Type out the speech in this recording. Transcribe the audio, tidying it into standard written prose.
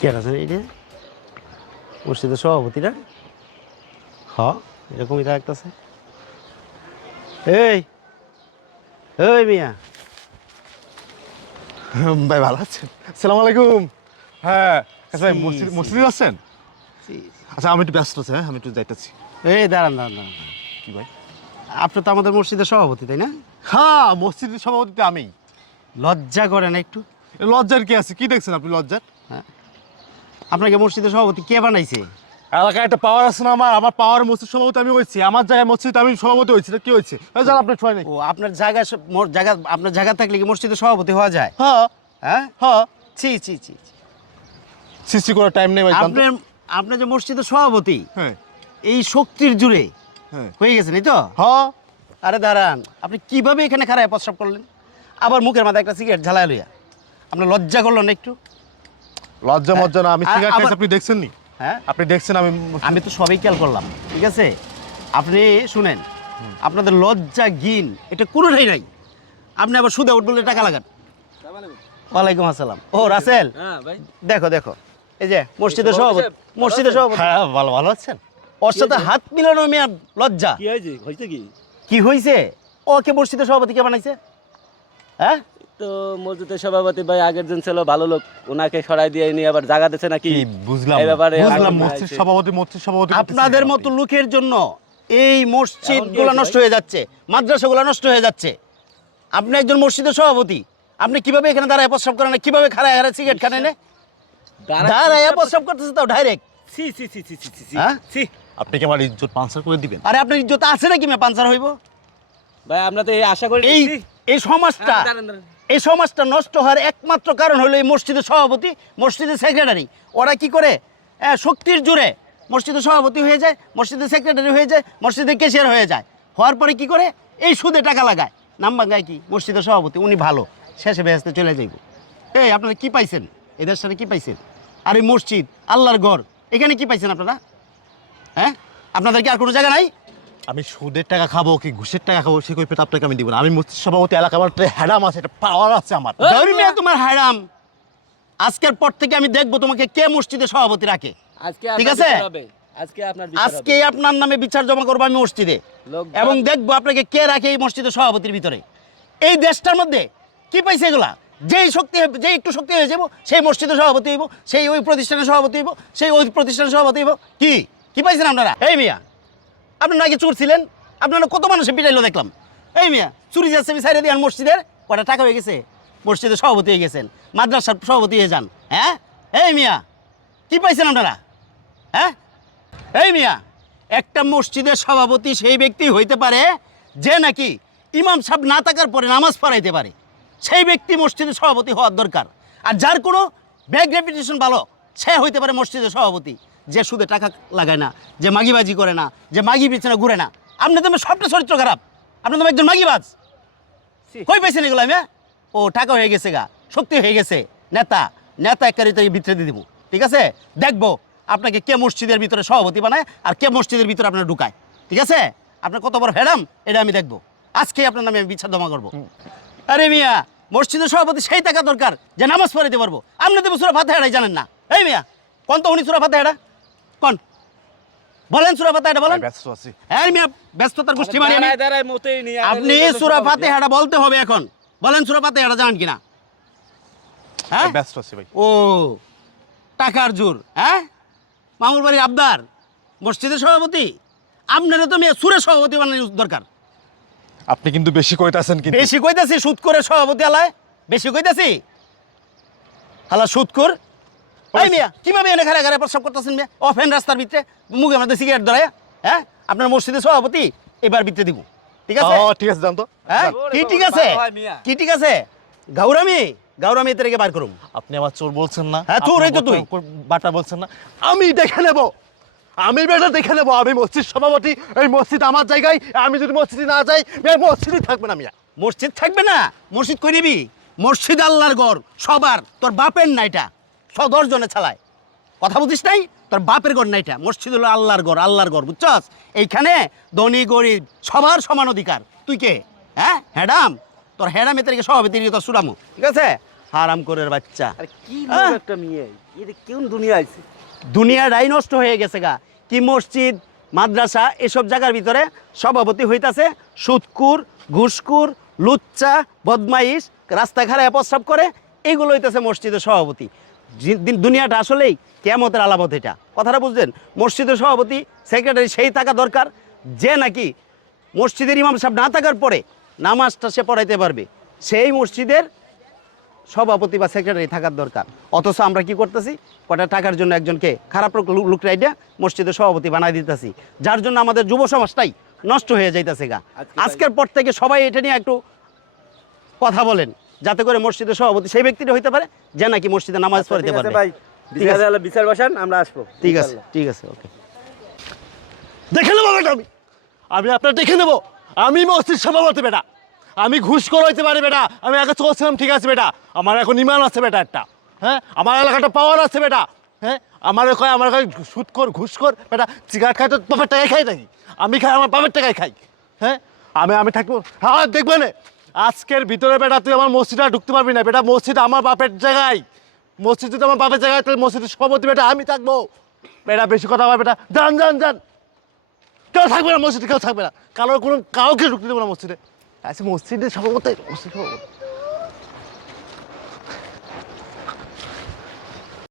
কেন আছে এটা মসজিদের সভাপতিরা এরকমই থাকতেছে। এই এই মিয়া, ভাই ভালো আছেন? আসসালামু আলাইকুম। হ্যাঁ ভাই, জি, জি। মসজিদে যাচ্ছেন? আচ্ছা আমি একটু ব্যস্ত আছি, হ্যাঁ আমি একটু যাইতেছি। এই দাঁড়ান দাঁড়ান দাঁড়ান, কি ভাই? আপনি তো আমাদের মসজিদের সভাপতি তাই না? হ্যাঁ, মসজিদের সভাপতি আমি। লজ্জা করে না একটু? লজ্জার কি আছে? কি দেখছেন আপনি লজ্জার? আপনাকে মসজিদের সভাপতি কে বানাইছে? এলাকায় একটা পাওয়ার আছে না আমার? আমার পাওয়ার মসজিদ সভাপতি আমি হয়েছি। আমার জায়গায় মসজিদ আমি সভাপতি হয়েছি। কি হয়েছে? জান আপনার ছয় নাকি? ও আপনার জায়গা জায়গা আপনার জায়গা থাকলে কি মসজিদের সভাপতি হওয়া যায়? হ্যাঁ হ্যাঁ হ্যাঁ। ছি ছি ছি ছি। সৃষ্টি করার টাইম নেই ভাই। আপনার আপনি যে মসজিদের সভাপতি, হ্যাঁ এই শক্তির জুড়ে হ্যাঁ হয়ে গেছেন এই তো? হ্যাঁ। আরে দাঁড়ান, আপনি কিভাবে এখানে খাড়ায় প্রস্রাব করলেন? আবার মুখের মাথায় একটা সিগারেট ঝালায় লইয়া, আপনার লজ্জা করলো না একটু? লজ্জা মজ্জা না, আমি আর সিগারেট আবার- খাইছি, আপনি দেখছেন নি? হ্যাঁ, আপনি দেখছেন আমি আমি তো সবই খেয়াল করলাম, ঠিক আছে? আপনি শুনেন, আপনাদের লজ্জা ঘিন এটা কোনোটাই নাই। আপনি আবার সুদে উঠ বলে টাকা লাগান। ওয়ালাইকুম আসসালাম। ও রাসেল, হ্যাঁ ভাই, দেখো দেখো, এই যে মসজিদের সভাপতি, মসজিদের সভাপতি, হ্যাঁ ভালো ভালো আছেন? ওর সাথে হাত মিলানো মেয়ে লজ্জা। কি হয়েছে? হয়েছে কি? কি হয়েছে? ওকে মসজিদের সভাপতি কে বানাইছে? হ্যাঁ, তো মসজিদের সভাপতি ভাই আগের দিন ছিল ভালো লোক, ওনাকে সরাই দিয়ে নিয়ে আবার জায়গা দিচ্ছে নাকি? বুঝলাম এই ব্যাপারে বুঝলাম, আগুন মসজিদ হয়েছে। সভাপতি আপনাদের মতো লোকের জন্য এই মসজিদগুলো নষ্ট হয়ে যাচ্ছে, মাদ্রাসাগুলো নষ্ট হয়ে যাচ্ছে। আপনি একজন মসজিদের সভাপতি, আপনি কিভাবে এখানে দাঁড়ায় প্রস্রাব করেন? কিভাবে খাড়ায় খাড়ায় সিগারেট খান এনে? দাঁড়ায় প্রস্রাব করতেছে তাও ডাইরেক্ট। সি সি সি সি সি সি হ্যাঁ? সি। আপনি কি আমার ইজ্জত পাঞ্চার করে দিবেন? আরে আপনার ইজ্জত আছে নাকি মেয়ে পাঞ্চার হইব? ভাই আমরা তো এই আশা করি এই এই সমাজটা, দাঁড়ান, দাঁড়ান। এই সমাজটা নষ্ট হওয়ার একমাত্র কারণ হলো এই মসজিদের সভাপতি, মসজিদের সেক্রেটারি। ওরা কি করে? শক্তির জোরে মসজিদের সভাপতি হয়ে যায়, মসজিদের সেক্রেটারি হয়ে যায়, মসজিদের ক্যাশিয়ার হয়ে যায়। হওয়ার পরে কি করে? এই সুদে টাকা লাগায়, নাম ভাঙায় কি মসজিদের সভাপতি, উনি ভালো, শেষে বেহেস্তে চলে যাইব। এই আপনারা কি পাইছেন? এদের সাথে কি পাইছেন? আর এই মসজিদ আল্লাহর ঘর, এখানে কি পাইছেন আপনারা? হ্যাঁ, আপনাদের কি আর কোনো জায়গা নাই? আমি সুদের টাকা খাবো কি ঘুষের টাকা খাবো সে কৈফিয়ত আপনাকে আমি দিব না। আমি মসজিদ সভাপতি, এলাকা আমার একটা হ্যাডাম আছে, একটা পাওয়ার আছে আমার। ধরি মিয়া তোমার হারাম। আজকের পর থেকে আমি দেখবো তোমাকে কে মসজিদের সভাপতি রাখে। আজকে ঠিক আপনার আছে? বিচার হবে। আজকে আপনার বিচার হবে। আজকে আপনার নামে বিচার জমা করবো আমি মসজিদে, লোকজন- এবং দেখবো আপনাকে কে রাখে এই মসজিদের সভাপতির ভিতরে। এই দেশটার মধ্যে কি পাইছে এগুলা? যেই শক্তি, যেই একটু শক্তি হয়ে যাবো সেই মসজিদের সভাপতি হইব, সেই ওই প্রতিষ্ঠানের সভাপতি হইব, সেই ওই প্রতিষ্ঠানের সভাপতি হইব। কি কি পাইছেন আপনারা? এই মিয়া, আপনার নাকি চোর ছিলেন, আপনারা কত মানুষে পিটাইলো দেখলাম। এই মিয়া, চুরি যাচ্ছে আমি সাইডে দিয়ে মসজিদের কটা টাকা হয়ে গেছে, মসজিদের সভাপতি হয়ে গেছেন, মাদ্রাসার সভাপতি হয়ে যান। হ্যাঁ, এই মিয়া কি পাইছেন আপনারা? হ্যাঁ, এই মিয়া, একটা মসজিদের সভাপতি সেই ব্যক্তি হইতে পারে যে নাকি ইমাম সাহেব না থাকার পরে নামাজ পড়াইতে পারে, সেই ব্যক্তি মসজিদের সভাপতি হওয়ার দরকার। আর যার কোনো ব্যাগ রেপুটেশন ভালো, সে হইতে পারে মসজিদের সভাপতি। যে সুদে টাকা লাগায় না, যে মাগিবাজি করে না, যে মাগি পিছনে ঘুরে না। আপনি তো সবটা চরিত্র খারাপ, আপনি তো একজন মাগিবাজ। সি। কই পাইছেন এগুলো? আমি ও টাকা হয়ে গেছে গা, শক্তি হয়ে গেছে, নেতা নেতা একারি ভিতরে দিয়ে দিব। ঠিক আছে, দেখবো আপনাকে কে মসজিদের ভিতরে সভাপতি বানায় আর কে মসজিদের ভিতরে আপনার ঢুকায়। ঠিক আছে, আপনার কত বড় হেডাম এটা আমি দেখবো। আজকে আপনার নামে আমি বিচার জমা করবো। আরে মিয়া, মসজিদের সভাপতি সেই টাকা দরকার যে নামাজ পড়াইতে পারবো। আপনি তো সূরা ফাতিহাটাই জানেন না। এই মিয়া, কোন তো উনি সূরা ফাতিহাটা কোন বলেন? সূরা ফাতিহাটা বলেন। ব্যস্ত আছি। হ্যাঁ মিয়া, ব্যস্ততার গোষ্ঠী মানে আমি। দাঁড়ায় দাঁড়ায় মতেই নেই। আপনি সূরা ফাতিহাটা বলতে হবে এখন। বলেন সূরা ফাতিহাটা জানেন কিনা? হ্যাঁ, ব্যস্ত আছি ভাই। ও টাকার জোর। হ্যাঁ, মামুর বাড়ির আবদার, মসজিদের সভাপতি। আপনারও তো মেয়ে সুরের সভাপতি বানানো দরকার। আপনি কিন্তু বেশি কইতাছেন কিন্তু। বেশি কইতাছি, সুদ করে সভাপতি আলায় বেশি কইতাছি। হালা সুদ কর। এই মিয়া, কিভাবে এনে ঘরে ঘরে প্রস্রাব করতেছেন মিয়া? অফেন রাস্তার ভিতরে মুখে আমাদের সিগারেট ধরায়। হ্যাঁ, আপনার মসজিদের সভাপতি এবার ভিতরে দিব। ঠিক আছে? ঠিক আছে, জান তো। হ্যাঁ, কি ঠিক আছে? ভালো হয় মিয়া। কি ঠিক আছে? গাউরামি গাউরামি এতে রেখে বার করুন। আপনি আমার চোর বলছেন না? হ্যাঁ, চোর এই তো তুই। বাটা বলছেন না? আমি দেখে নেব, আমি বেটা দেখে নেব। আমি মসজিদ সভাপতি, এই মসজিদ আমার জায়গায়। আমি যদি মসজিদে না যাই, মসজিদই থাকবে না মিয়া। মসজিদ থাকবে না? মসজিদ কই নিবি? মসজিদ আল্লাহর ঘর সবার, তোর বাপের না এটা। ১০ জনে চালায়, কথা বুঝিস নাই? তোর বাপের ঘর না এটা। মসজিদ হলো আল্লাহর ঘর, আল্লাহর ঘর, বুঝছস? এইখানে ধনী গরিব সবার সমান অধিকার। তুই কে? হ্যাঁ, হ্যাডাম? তোর হ্যাডাম এতে রেখে সভাপতি তোর সুরামু। ঠিক আছে, হারাম করের বাচ্চা। আর কি আহ! লোক একটা মেয়ে, এটা কোন দুনিয়া আছে? দুনিয়াটাই নষ্ট হয়ে গেছে গা। কি মসজিদ, মাদ্রাসা এসব জায়গার ভিতরে সভাপতি হইতাছে সুদকুর, ঘুষকুর, লুচ্চা, বদমাইশ, রাস্তা খারায় প্রস্রাব করে, এইগুলো হইতেছে মসজিদের সভাপতি। দুনিয়াটা আসলেই কিয়ামতের আলামত। এটা কথাটা বুঝলেন? মসজিদের সভাপতি, সেক্রেটারি সেই থাকা দরকার যে নাকি মসজিদের ইমাম সাহেব না থাকার পরে নামাজটা সে পড়াইতে পারবে, সেই মসজিদের সভাপতি বা সেক্রেটারি থাকার দরকার। অথচ আমরা কি করতেছি, কটা টাকার জন্য একজনকে খারাপ লুক রাইডা মসজিদের সভাপতি বানাই দিতেছি, যার জন্য আমাদের যুব সমাজটাই নষ্ট হয়ে যাইতেছে গা। আজকের পর থেকে সবাই এটা নিয়ে একটু কথা বলেন, যাতে করে মসজিদের সভাপতি সেই ব্যক্তিটা হইতে পারে যে নাকি মসজিদে নামাজ পড়তে ঠিক আছে পারবে। ভাই, বিচার বসান, আমরা আসবো। ঠিক আছে, ঠিক আছে, ওকে। দেখে নেবো বেটা, আমি আপনার দেখে নেবো। আমি মসজিদ সভাপতি বেটা, আমি ঘুষ করে হইতে পারি বেটা। আমি আগে চলছিলাম ঠিক আছে বেটা, আমার এখন ইমান আছে বেটা একটা। হ্যাঁ, আমার এলাকাটা পাওয়ার আছে বেটা। হ্যাঁ, আমার সুদ কর, ঘুষ কর বেটা। সিগারেট খাই তো বাপের টাকায় খাই নাকি? আমি খাই আমার বাপের টাকায় খাই। হ্যাঁ, আমি থাকবো। হ্যাঁ দেখবে না, আজকের ভিতরে বেটা তুই আমার মসজিদে আর ঢুকতে পারবি না বেটা। মসজিদ আমার বাপের জায়গায়, মসজিদ যদি আমার বাপের জায়গায়, তাহলে মসজিদের সভাপতি বেটা আমি থাকবো বেটা। বেশি কথা বল বেটা, যান যান যান। কেউ থাকবে না মসজিদে, কেউ থাকবে না। কাউকে ঢুকতে দেবো না মসজিদে। আচ্ছা মসজিদের সভাপতি, মসজিদ সভাপতি।